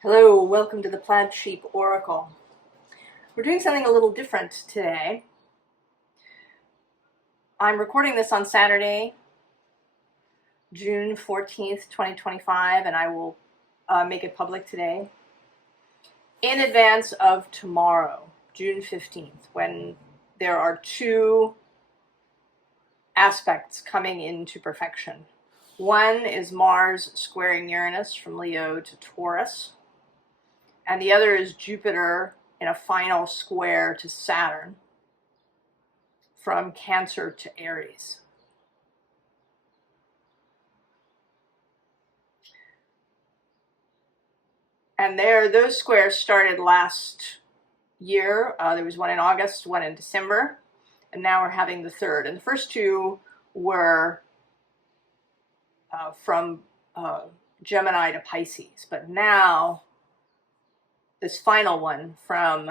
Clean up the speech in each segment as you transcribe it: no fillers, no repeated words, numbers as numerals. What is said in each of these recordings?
Hello, welcome to the Plaid Sheep Oracle. We're doing something a little different today. I'm recording this on Saturday, June 14th, 2025, and I will make it public today in advance of tomorrow, June 15th, when there are two aspects coming into perfection. One is Mars squaring Uranus from Leo to Taurus, and the other is Jupiter in a final square to Saturn from Cancer to Aries. And those squares started last year. There was one in August, one in December, and now we're having the third. And the first two were from Gemini to Pisces, but now this final one from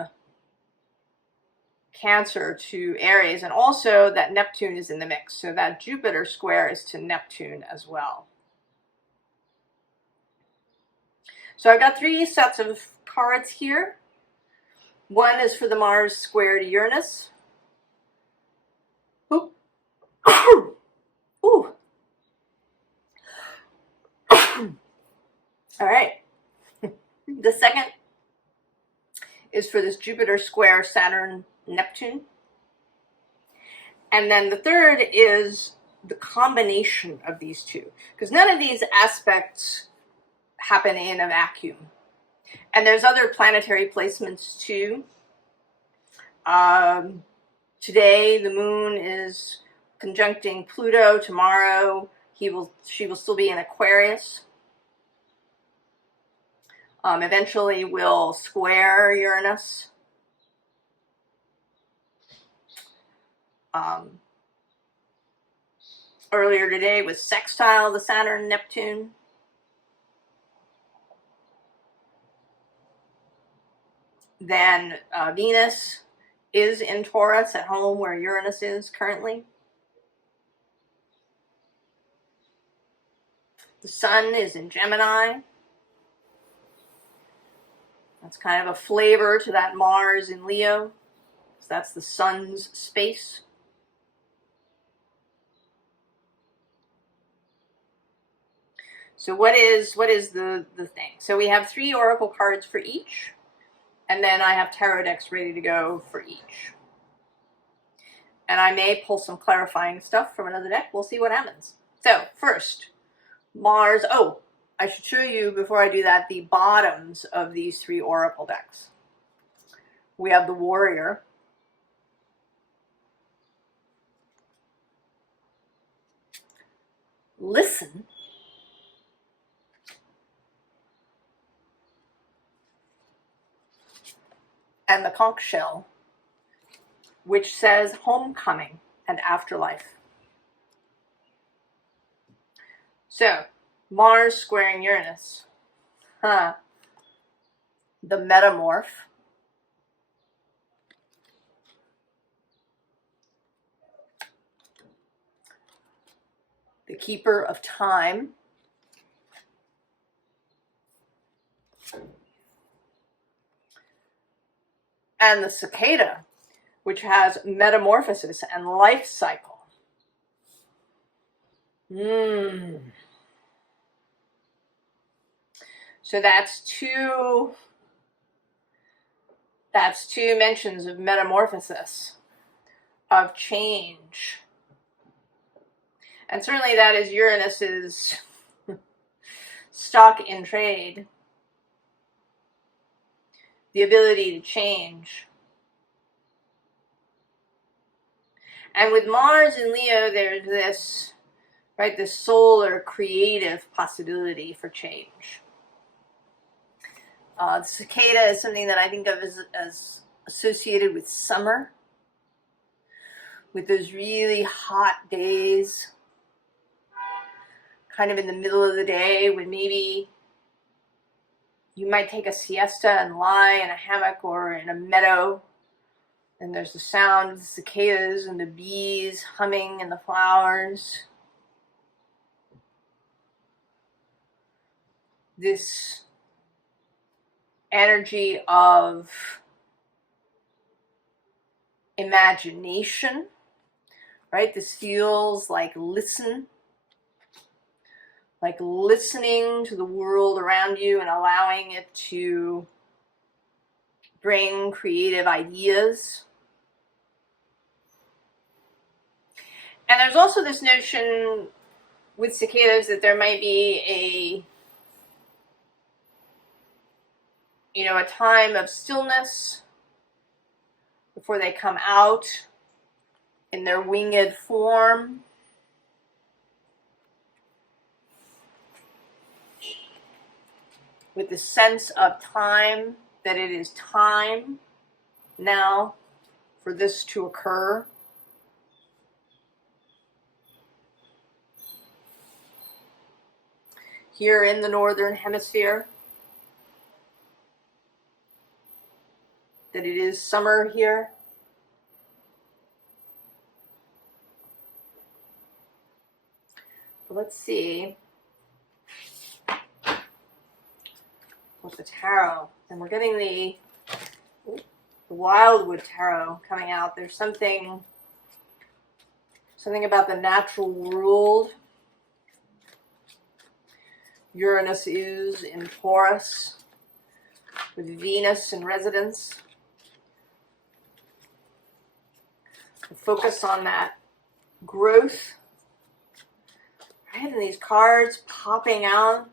Cancer to Aries, and also that Neptune is in the mix. So that Jupiter square is to Neptune as well. So I've got three sets of cards here. One is for the Mars square to Uranus. Ooh. Ooh. All right. The second is for this Jupiter square Saturn Neptune. And then the third is the combination of these two, because none of these aspects happen in a vacuum. And there's other planetary placements too. Today the moon is conjuncting Pluto. Tomorrow she will still be in Aquarius. Eventually will square Uranus. Earlier today was sextile the Saturn Neptune. Then Venus is in Taurus at home where Uranus is currently. The Sun is in Gemini. That's kind of a flavor to that Mars in Leo. So that's the Sun's space. So what is the thing? So we have three oracle cards for each, and then I have tarot decks ready to go for each. And I may pull some clarifying stuff from another deck. We'll see what happens. So first, Mars. Oh, I should show you before I do that the bottoms of these three oracle decks. We have the Warrior. Listen. And the conch shell, which says homecoming and afterlife. So, Mars squaring Uranus. The metamorph. The keeper of time. And the cicada, which has metamorphosis and life cycle. So that's two mentions of metamorphosis, of change. And certainly that is Uranus's stock in trade. The ability to change. And with Mars in Leo, there's this, right, this solar creative possibility for change. The cicada is something that I think of as associated with summer, with those really hot days, kind of in the middle of the day when maybe you might take a siesta and lie in a hammock or in a meadow, and there's the sound of the cicadas and the bees humming in the flowers. This energy of imagination, right? This feels like listening to the world around you and allowing it to bring creative ideas. And there's also this notion with cicadas that there might be a time of stillness before they come out in their winged form. With the sense of time, that it is time now for this to occur. Here in the Northern Hemisphere, that it is summer here. Let's see with the tarot, and we're getting the Wildwood Tarot coming out. There's something about the natural world. Uranus is in Taurus with Venus in residence. The focus on that growth. Right, and these cards popping out.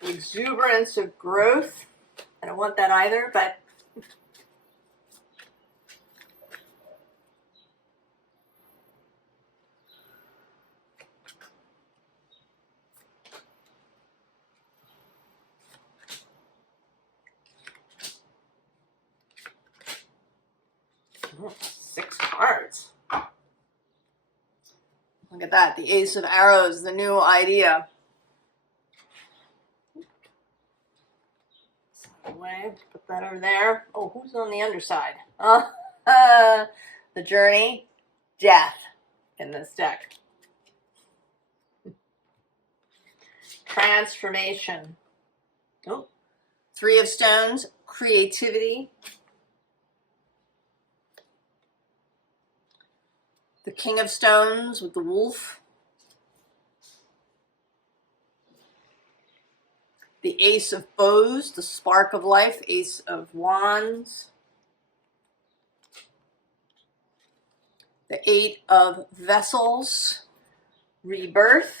The exuberance of growth. I don't want that either, but oh, 6 cards. Look at that, the Ace of Arrows, the new idea. Away, put that over there. Oh, who's on the underside? The Journey, Death in this deck. Transformation. Oh, 3 of Stones, creativity. The King of Stones with the Wolf. The Ace of Bows, the spark of life. Ace of Wands. The 8 of Vessels, rebirth.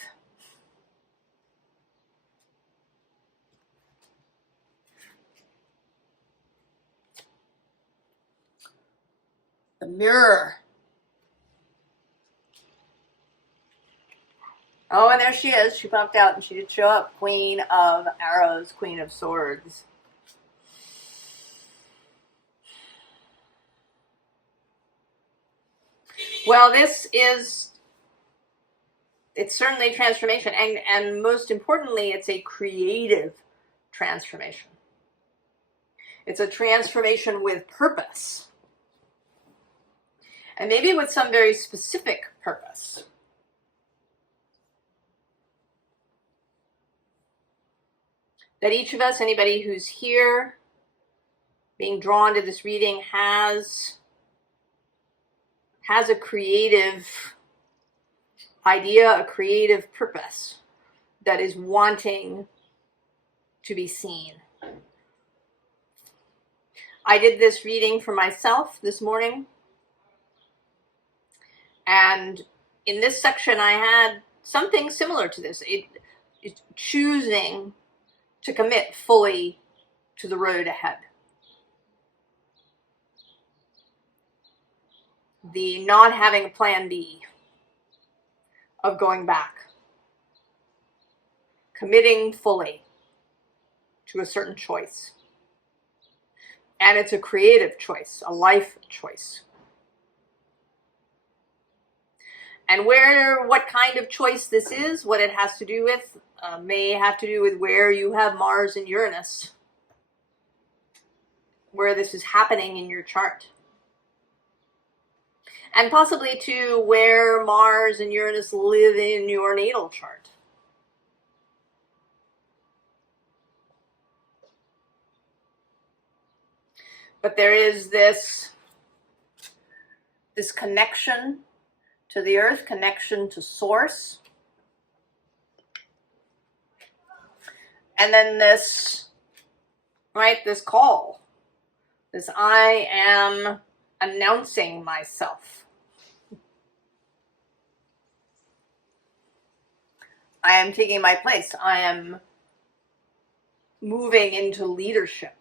The Mirror. Oh, and there she is. She popped out and she did show up. Queen of Arrows, Queen of Swords. Well, it's certainly transformation, and most importantly, it's a creative transformation. It's a transformation with purpose. And maybe with some very specific purpose. That each of us, anybody who's here, being drawn to this reading, has a creative idea, a creative purpose that is wanting to be seen. I did this reading for myself this morning, and in this section I had something similar to this. It's choosing to commit fully to the road ahead. The not having a plan B of going back. Committing fully to a certain choice. And it's a creative choice, a life choice. And what kind of choice this is, what it has to do with, may have to do with where you have Mars and Uranus. Where this is happening in your chart. And possibly to where Mars and Uranus live in your natal chart. But there is this connection to the earth, connection to source. And then this, right, this call, this I am announcing myself. I am taking my place. I am moving into leadership.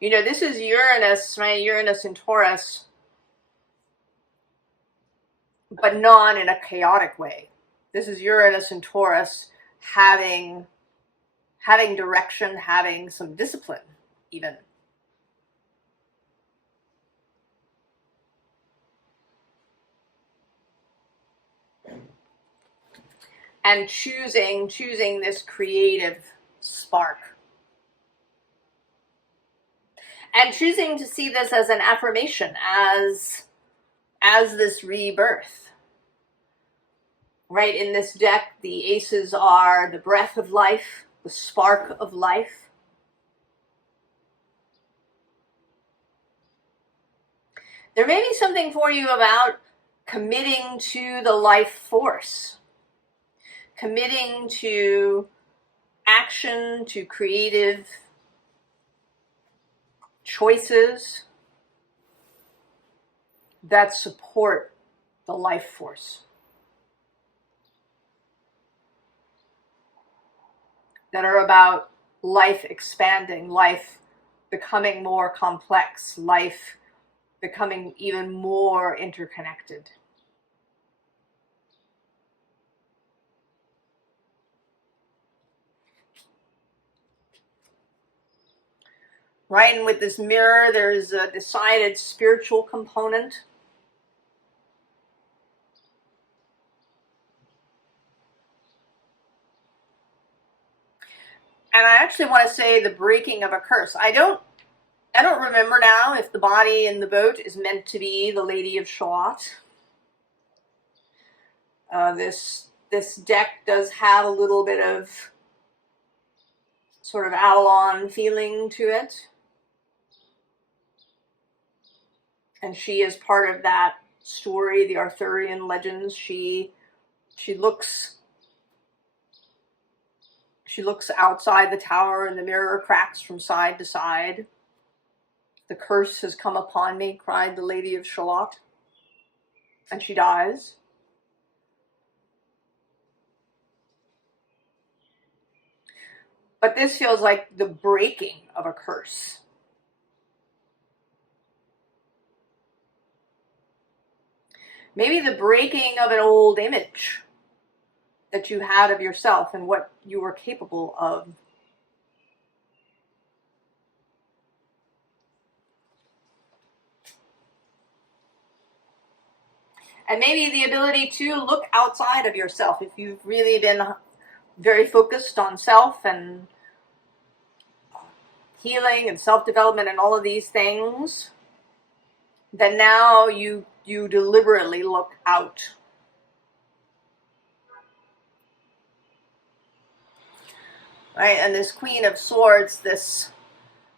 You know, this is Uranus, right? Uranus in Taurus, but not in a chaotic way. This is Uranus in Taurus having direction, having some discipline, even. And choosing this creative spark. And choosing to see this as an affirmation, as this rebirth. Right, in this deck, the aces are the breath of life, the spark of life. There may be something for you about committing to the life force, committing to action, to creative choices that support the life force, that are about life expanding, life becoming more complex, life becoming even more interconnected. Right, and with this mirror, there's a decided spiritual component. And I actually want to say the breaking of a curse. I don't remember now if the body in the boat is meant to be the Lady of Shalott. This deck does have a little bit of sort of Avalon feeling to it. And she is part of that story, the Arthurian legends. She looks outside the tower and the mirror cracks from side to side. The curse has come upon me, cried the Lady of Shalott. And she dies. But this feels like the breaking of a curse. Maybe the breaking of an old image that you had of yourself and what you were capable of. And maybe the ability to look outside of yourself. If you've really been very focused on self and healing and self-development and all of these things, then now you deliberately look out. Right? And this Queen of Swords, this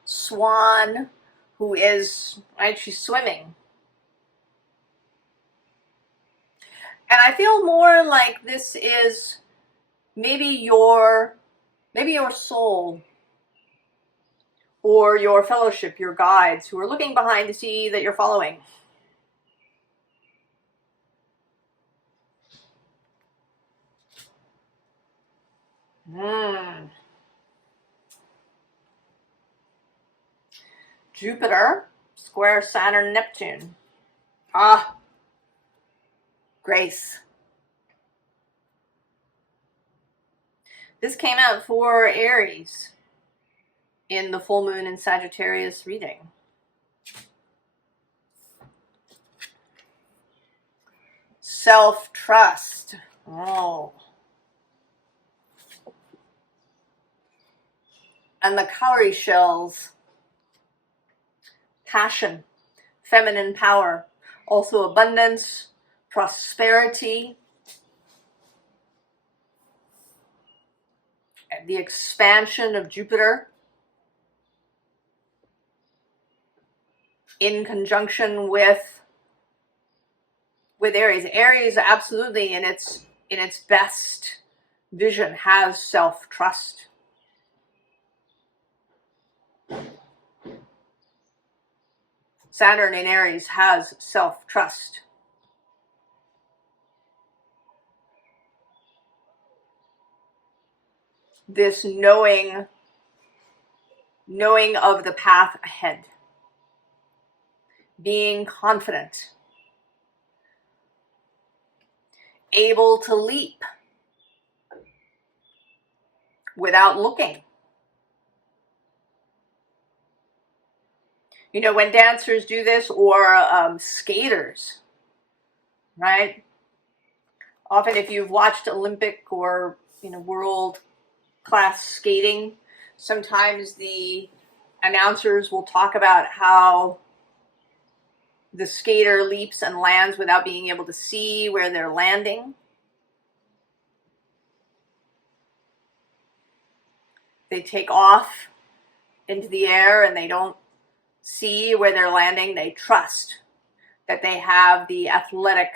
swan who is, right, she's swimming. And I feel more like this is maybe your soul or your fellowship, your guides who are looking behind to see that you're following. Jupiter, square Saturn, Neptune. Grace. This came out for Aries in the full moon in Sagittarius reading. Self-trust. Oh. And the cowrie shells. Passion, feminine power, also abundance, prosperity. the expansion of Jupiter in conjunction with Aries. Aries absolutely in its best vision has self-trust. Saturn in Aries has self-trust. This knowing of the path ahead. Being confident. Able to leap without looking. You know, when dancers do this, or skaters, right? Often if you've watched Olympic or, you know, world class skating, sometimes the announcers will talk about how the skater leaps and lands without being able to see where they're landing. They take off into the air and they don't see where they're landing. They trust that they have the athletic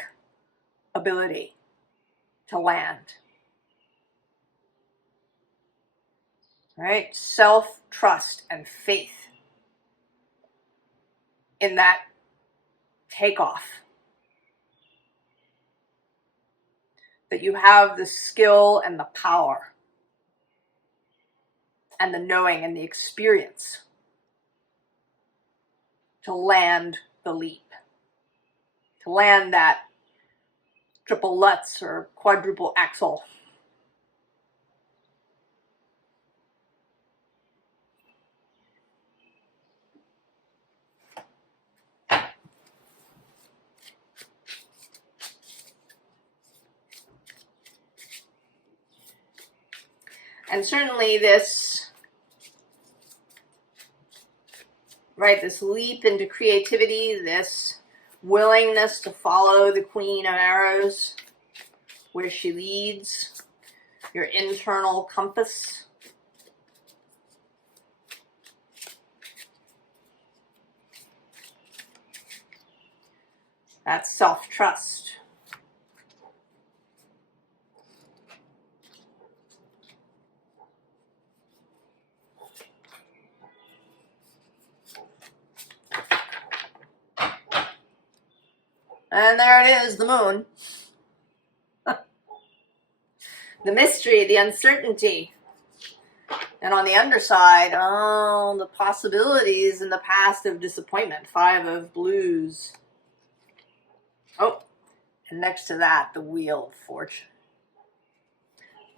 ability to land. Right? Self-trust and faith in that takeoff. That you have the skill and the power and the knowing and the experience to land the leap. To land that triple Lutz or quadruple axel. And certainly this, right, this leap into creativity, this willingness to follow the Queen of Arrows where she leads, your internal compass. That's self-trust. And there it is, the moon. The mystery, the uncertainty. And on the underside, oh, the possibilities in the past of disappointment. 5 of blues. Oh, and next to that, the Wheel of Fortune.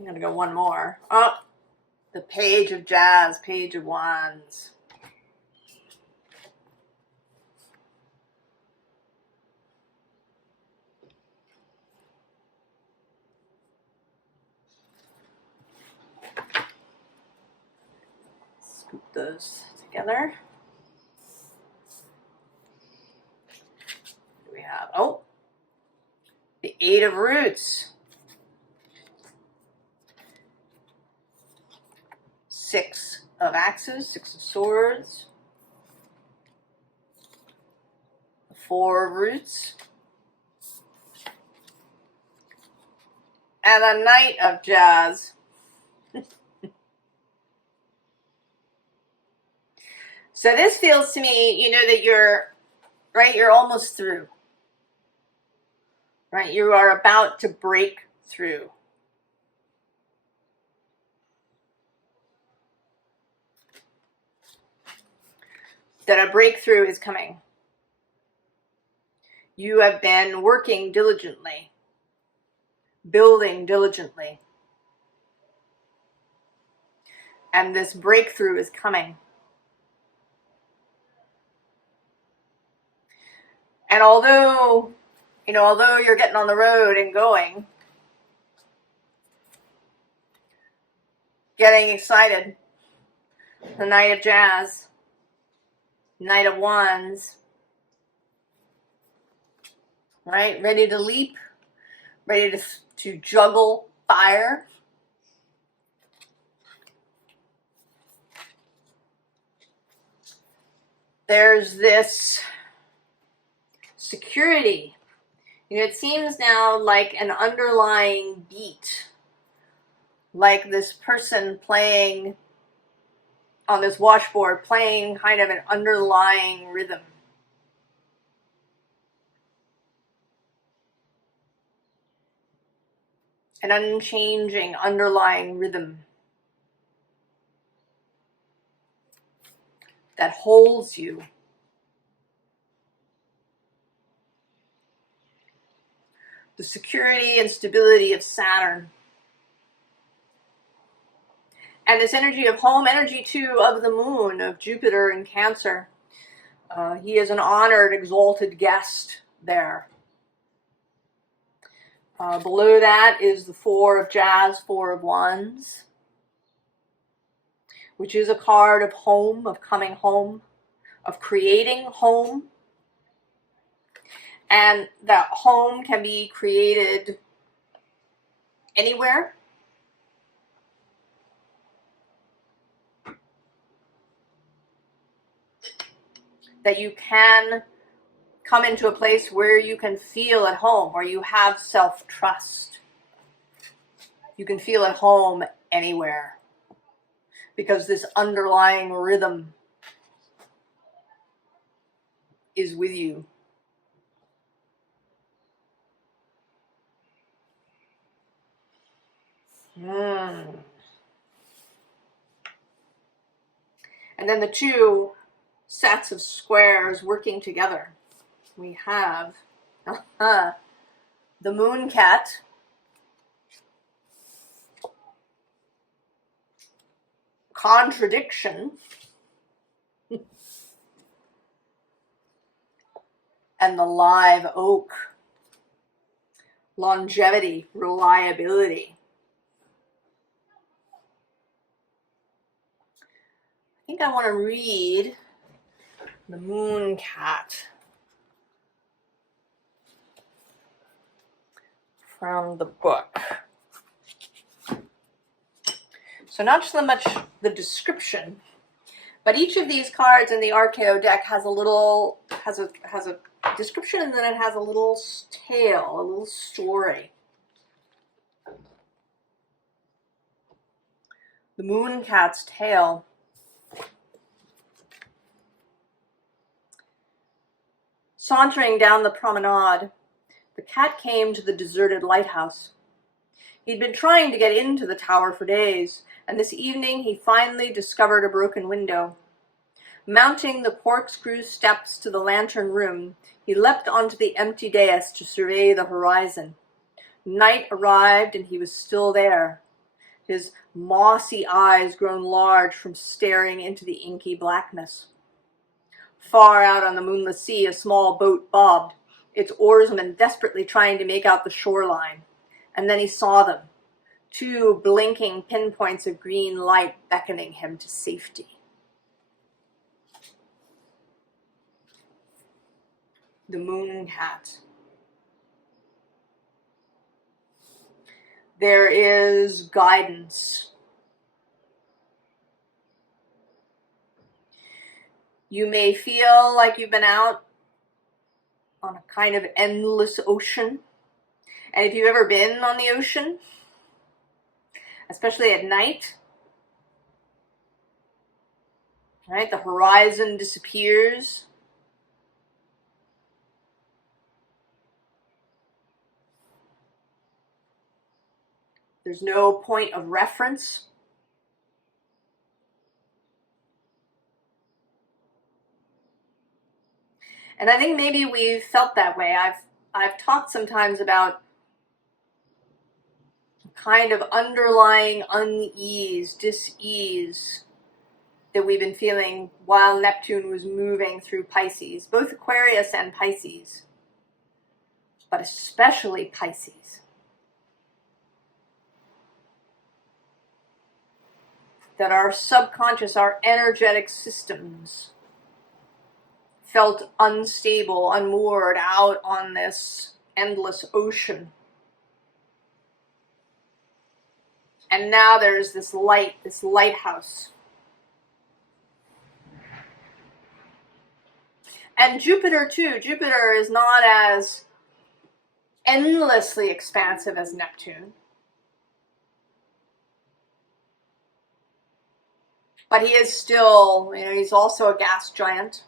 I'm going to go one more. Oh, the Page of Jazz, Page of Wands. Scoop those together. What do we have? Oh, the 8 of Roots. 6 of Axes, 6 of Swords. 4 of Roots. And a Knight of Jazz. So this feels to me, you know, that you're, right, you're almost through. Right, you are about to break through. That a breakthrough is coming. You have been working diligently, building diligently. And this breakthrough is coming. And although, you know, although you're getting on the road and going, getting excited, the Knight of Jazz, Knight of Wands, right? Ready to leap, ready to juggle fire. there's this security. You know, it seems now like an underlying beat, like this person playing on this washboard, playing kind of an underlying rhythm. An unchanging underlying rhythm that holds you. The security and stability of Saturn. And this energy of home, energy too of the moon, of Jupiter in Cancer. He is an honored, exalted guest there. Below that is the Four of Jazz, Four of Wands, which is a card of home, of coming home, of creating home. And that home can be created anywhere. That you can come into a place where you can feel at home, where you have self-trust. You can feel at home anywhere because this underlying rhythm is with you. And then the two sets of squares working together. We have the moon cat, contradiction, and the live oak, longevity, reliability. I think I want to read the moon cat from the book. So not so much the description, but each of these cards in the archeo deck has a description, and then it has a little tale, a little story. The moon cat's tale. Sauntering down the promenade, the cat came to the deserted lighthouse. He'd been trying to get into the tower for days, and this evening he finally discovered a broken window. Mounting the corkscrew steps to the lantern room, he leapt onto the empty dais to survey the horizon. Night arrived, and he was still there, his mossy eyes grown large from staring into the inky blackness. Far out on the moonless sea, a small boat bobbed, its oarsmen desperately trying to make out the shoreline. And then he saw them, two blinking pinpoints of green light beckoning him to safety. The moon cat. There is guidance. You may feel like you've been out on a kind of endless ocean. And if you've ever been on the ocean, especially at night, right, the horizon disappears. There's no point of reference. And I think maybe we've felt that way. I've talked sometimes about kind of underlying unease, dis-ease that we've been feeling while Neptune was moving through Pisces, both Aquarius and Pisces, but especially Pisces. That our subconscious, our energetic systems felt unstable, unmoored out on this endless ocean. And now there's this light, this lighthouse. And Jupiter too. Jupiter is not as endlessly expansive as Neptune. But he is still, he's also a gas giant.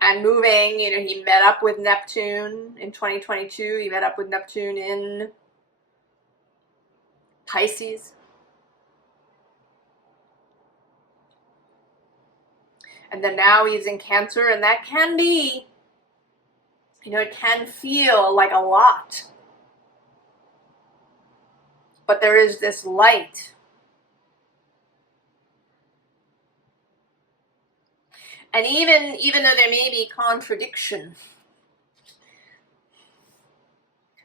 And moving, he met up with Neptune in 2022. He met up with Neptune in Pisces. And then now he's in Cancer, and that can be, it can feel like a lot. But there is this light. And even though there may be contradiction,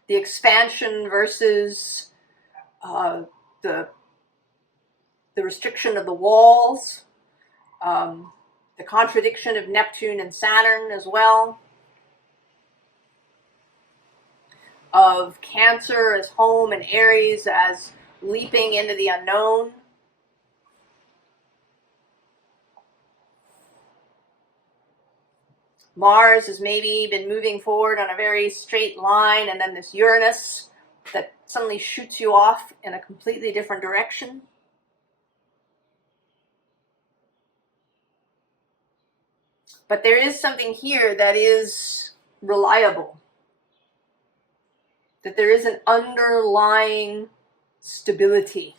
the expansion versus the restriction of the walls, the contradiction of Neptune and Saturn as well, of Cancer as home and Aries as leaping into the unknown. Mars has maybe been moving forward on a very straight line, and then this Uranus that suddenly shoots you off in a completely different direction. But there is something here that is reliable. That there is an underlying stability.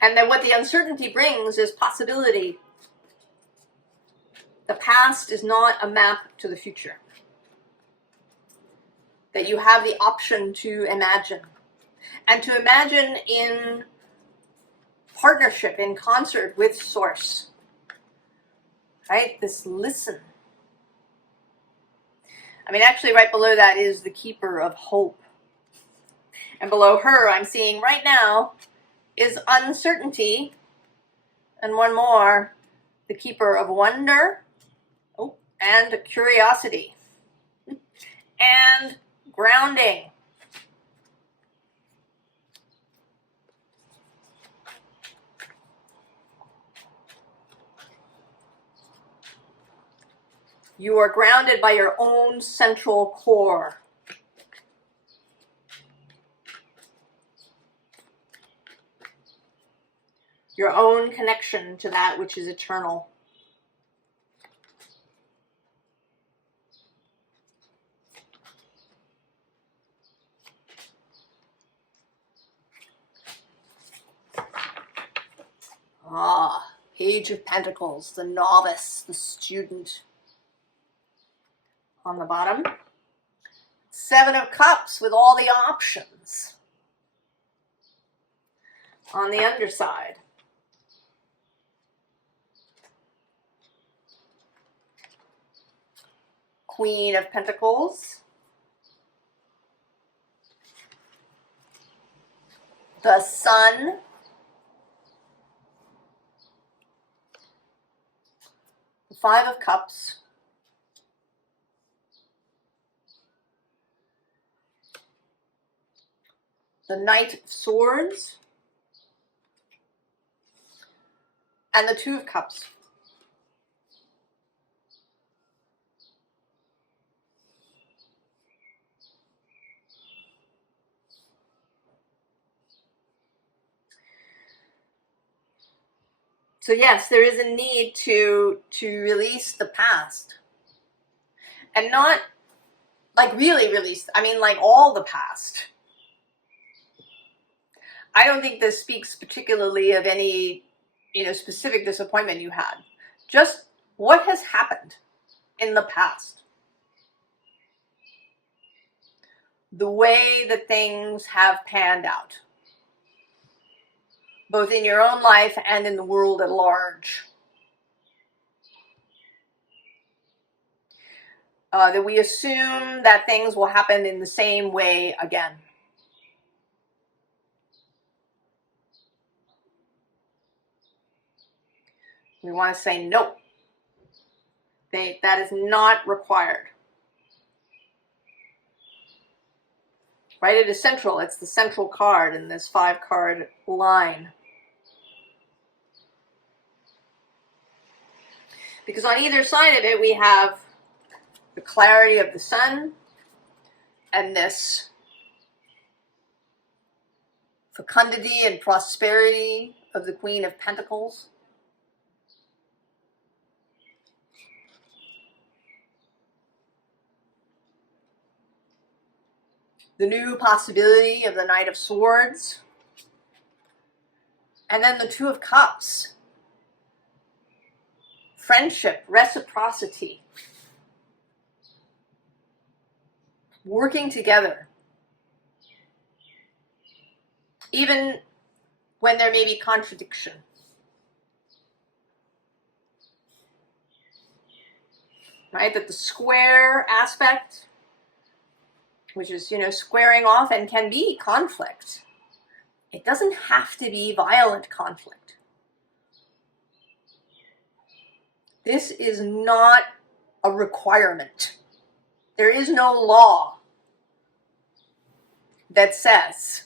And then what the uncertainty brings is possibility. The past is not a map to the future. That you have the option to imagine. And to imagine in partnership, in concert with Source. Right? This listen. Actually right below that is the Keeper of Hope. And below her, I'm seeing right now, is uncertainty. And one more, the Keeper of Wonder. And curiosity. And grounding. You are grounded by your own central core. Your own connection to that which is eternal. Page of Pentacles, the novice, the student. On the bottom, Seven of Cups with all the options. On the underside, Queen of Pentacles, the Sun, the Five of Cups, the Knight of Swords, and the Two of Cups. So yes, there is a need to release the past. And not like really release, like all the past. I don't think this speaks particularly of any, specific disappointment you had. Just what has happened in the past. The way that things have panned out. Both in your own life and in the world at large. That we assume that things will happen in the same way again. We want to say no. That is not required. Right? It is central. It's the central card in this 5-card line. Because on either side of it, we have the clarity of the sun and this fecundity and prosperity of the Queen of Pentacles. The new possibility of the Knight of Swords. And then the Two of Cups. Friendship, reciprocity. Working together. Even when there may be contradiction. Right? That the square aspect, which is, squaring off and can be conflict. It doesn't have to be violent conflict. This is not a requirement. There is no law that says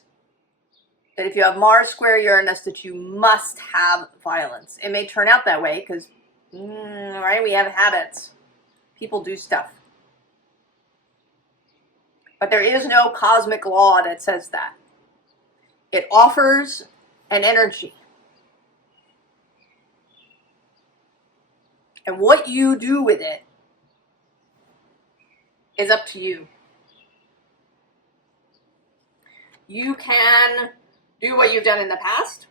that if you have Mars square Uranus that you must have violence. It may turn out that way because, right, we have habits. People do stuff. But there is no cosmic law that says that. It offers an energy. And what you do with it is up to you. You can do what you've done in the past.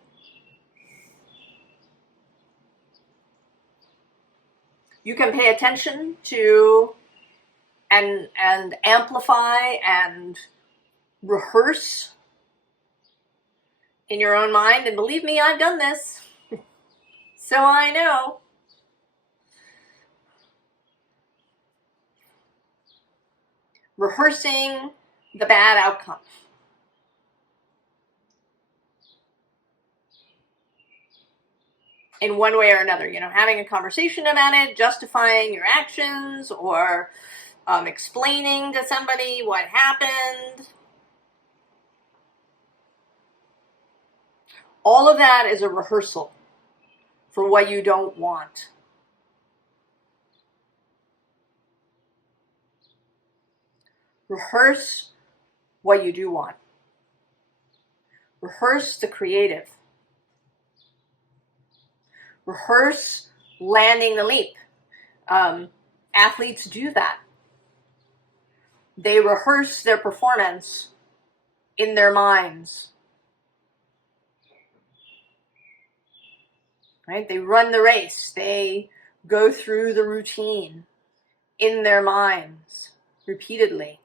You can pay attention to and amplify and rehearse in your own mind. And believe me, I've done this. So I know. Rehearsing the bad outcome. In one way or another, having a conversation about it, justifying your actions, or explaining to somebody what happened. All of that is a rehearsal for what you don't want. Rehearse what you do want. Rehearse the creative. Rehearse landing the leap. Athletes do that. They rehearse their performance in their minds. Right? They run the race. They go through the routine in their minds repeatedly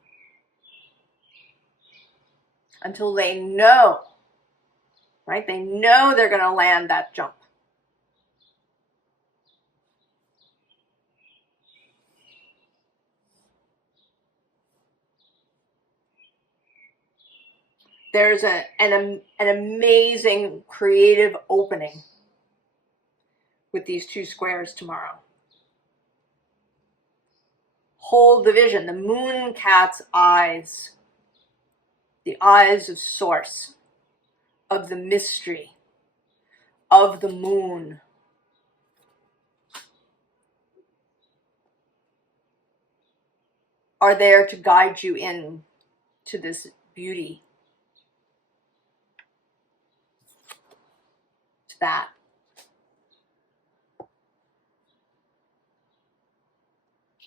until they know, right? They know they're going to land that jump. There's an amazing creative opening with these 2 squares tomorrow. Hold the vision, the moon cat's eyes, the eyes of source, of the mystery, of the moon. Are there to guide you in to this beauty, to that.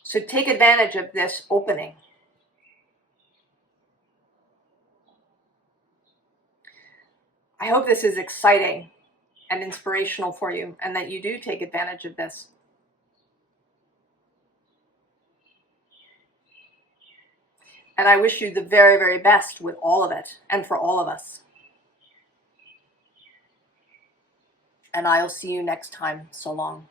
So take advantage of this opening. I hope this is exciting and inspirational for you, and that you do take advantage of this. And I wish you the very, very best with all of it, and for all of us. And I'll see you next time. So long.